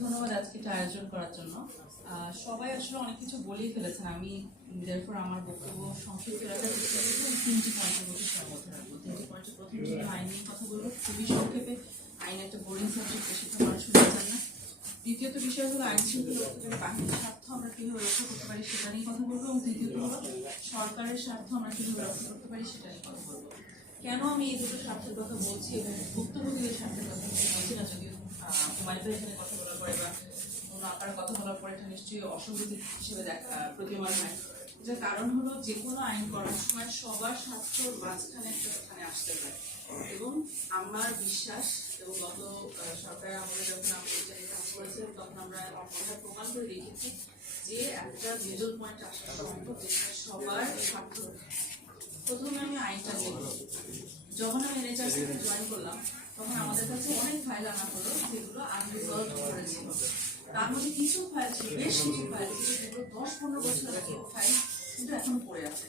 ধন্যবাদ আজকে এটা আয়োজন করার জন্য। সবাই আসলে অনেক কিছু বলেই ফেলেছেন। আমি therefore আমার বক্তব্য সংক্ষিপ্ত রাখার চেষ্টা করবো এবং 3টি পয়েন্টের মধ্যে সীমাবদ্ধ রাখবো। 3টি পয়েন্টের প্রথম ছিল আইন নিয়ে কথা বলবো, খুবই সংক্ষেপে। আইন একটা বোরিং সাবজেক্ট, বেশি তো মানুষ শুনতে চান না। দ্বিতীয়ত বিষয় হলো আইন শৃঙ্খলা রক্ষাকারী বাহিনীর স্বার্থ আমরা কিভাবে রক্ষা করতে পারি সেটা নিয়ে কথা বলবো, এবং তৃতীয়ত হলো সরকারের স্বার্থ আমরা কিভাবে রক্ষা করতে পারি সেটা নিয়ে কথা বলবো। কেন আমি এই দুটো স্বার্থের কথা বলছি এবং ভুক্তভোগীদের স্বার্থের কথা বলছি না, যদিও হুমায়ুন ভাই এখানে কথা বলার পরে বা অন্য আকার কথা বলার পরে এটা নিশ্চয়ই অসঙ্গতি হিসেবে প্রতীয়মান হয়। এটার কারণ হলো যে কোনো আইন করার সময় সবার স্বার্থর মাঝখানে একটা স্থানে আসতে হয়, এবং আমার বিশ্বাস এবং গত সরকারের আমলে যখন আমরা এটা কাজ করেছিলাম তখন আমরা প্রমাণ করে রেখেছি যে একটা মিডল পয়েন্ট আসা সম্ভব যেখানে সবার স্বার্থ। প্রথমে আমি আইনটা বলব, যখন আমি এনএচআর থেকে জয়েন করলাম তখন আমাদের কাছে অনেক ফাইল আনা হলো যেগুলো আনরিজলভ করেছিল। তার মধ্যে কিছু ফাইল ছিল, বেশ কিছু ফাইল ছিল যেগুলো 10-15 বছর আগে ফাইল কিন্তু এখনো পড়ে আছে।